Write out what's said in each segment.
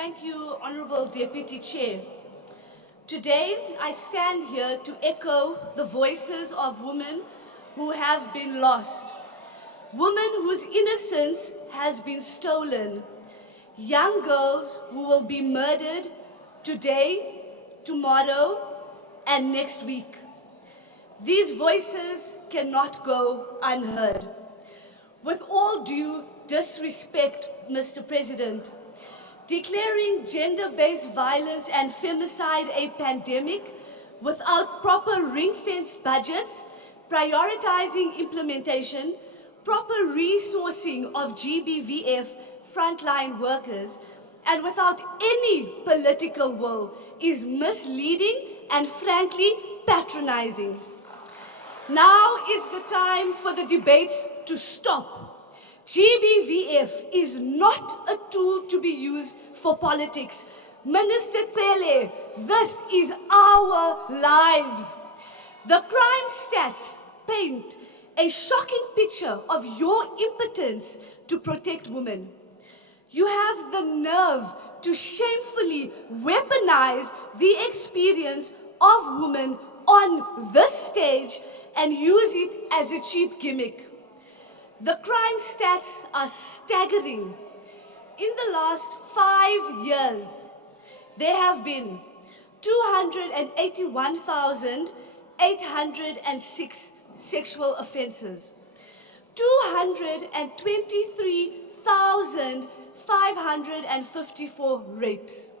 Thank you, Honorable Deputy Chair. Today, I stand here to echo the voices of women who have been lost, women whose innocence has been stolen, young girls who will be murdered today, tomorrow, and next week. These voices cannot go unheard. With all due disrespect, Mr. President, declaring gender-based violence and femicide a pandemic without proper ring-fenced budgets, prioritizing implementation, proper resourcing of GBVF frontline workers, and without any political will is misleading and frankly patronizing. Now is the time for the debates to stop. GBVF is not a tool to be used for politics. Minister Tele, this is our lives. The crime stats paint a shocking picture of your impotence to protect women. You have the nerve to shamefully weaponize the experience of women on this stage and use it as a cheap gimmick. The crime stats are staggering. In the last 5 years, there have been 281,806 sexual offences, 223,554 rapes,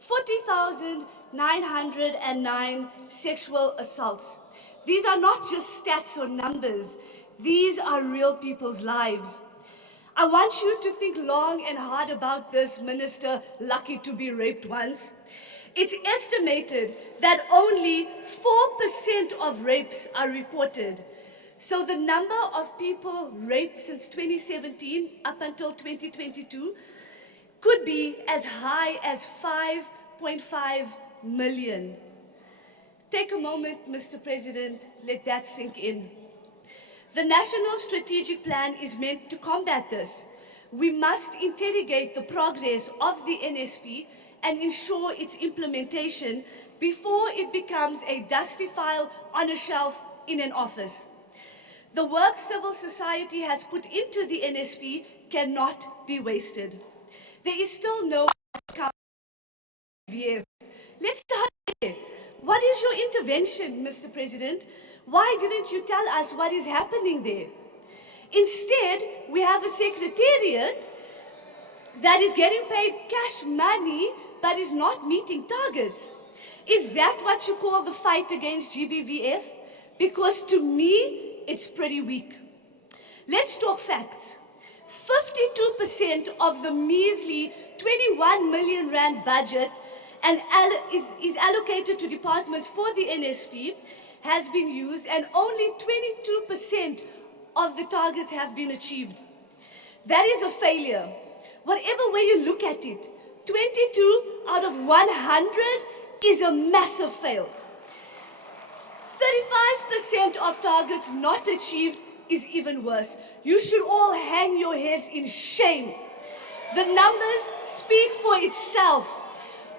40,909 sexual assaults. These are not just stats or numbers. These are real people's lives. I want you to think long and hard about this, Minister, lucky to be raped once. It's estimated that only 4% of rapes are reported. So the number of people raped since 2017 up until 2022 could be as high as 5.5 million. Take a moment, Mr. President, let that sink in. The National Strategic Plan is meant to combat this. We must interrogate the progress of the NSP and ensure its implementation before it becomes a dusty file on a shelf in an office. The work civil society has put into the NSP cannot be wasted. There is still no GBVF. Let's start there. What is your intervention, Mr. President? Why didn't you tell us what is happening there? Instead, we have a secretariat that is getting paid cash money but is not meeting targets. Is that what you call the fight against GBVF? Because to me, it's pretty weak. Let's talk facts. 52% of the measly 21 million rand budget and is allocated to departments for the NSP has been used, and only 22% of the targets have been achieved. That is a failure. Whatever way you look at it, 22 out of 100 is a massive fail. 35% of targets not achieved is even worse. You should all hang your heads in shame. The numbers speak for itself.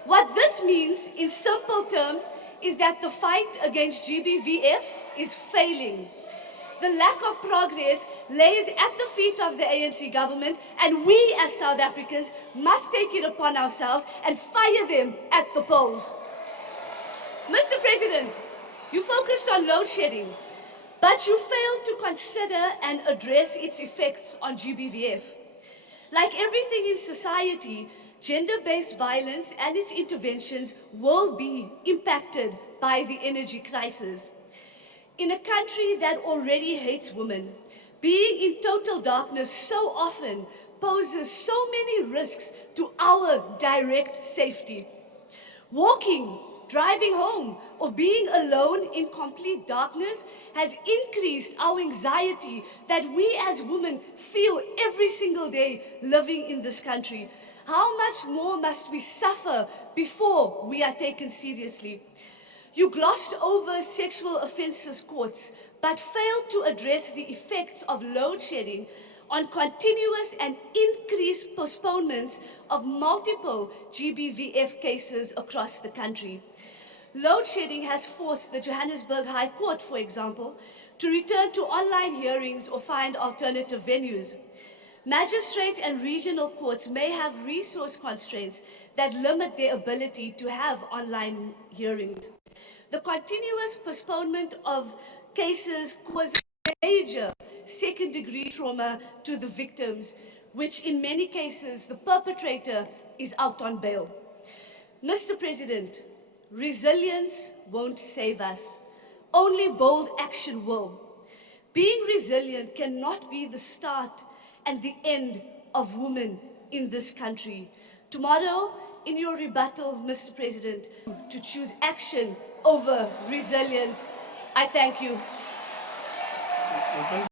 What this means, in simple terms, is that the fight against GBVF is failing. The lack of progress lays at the feet of the ANC government, and we as South Africans must take it upon ourselves and fire them at the polls. Mr. President, you focused on load shedding, but you failed to consider and address its effects on GBVF. Like everything in society, gender-based violence and its interventions will be impacted by the energy crisis. In a country that already hates women, being in total darkness so often poses so many risks to our direct safety. Walking, driving home, or being alone in complete darkness has increased our anxiety that we as women feel every single day living in this country. How much more must we suffer before we are taken seriously? You glossed over sexual offences courts, but failed to address the effects of load shedding on continuous and increased postponements of multiple GBVF cases across the country. Load shedding has forced the Johannesburg High Court, for example, to return to online hearings or find alternative venues. Magistrates and regional courts may have resource constraints that limit their ability to have online hearings. The continuous postponement of cases causes major second-degree trauma to the victims, which in many cases the perpetrator is out on bail. Mr. President, resilience won't save us. Only bold action will. Being resilient cannot be the start and the end of women in this country. Tomorrow, in your rebuttal, Mr. President, to choose action over resilience, I thank you.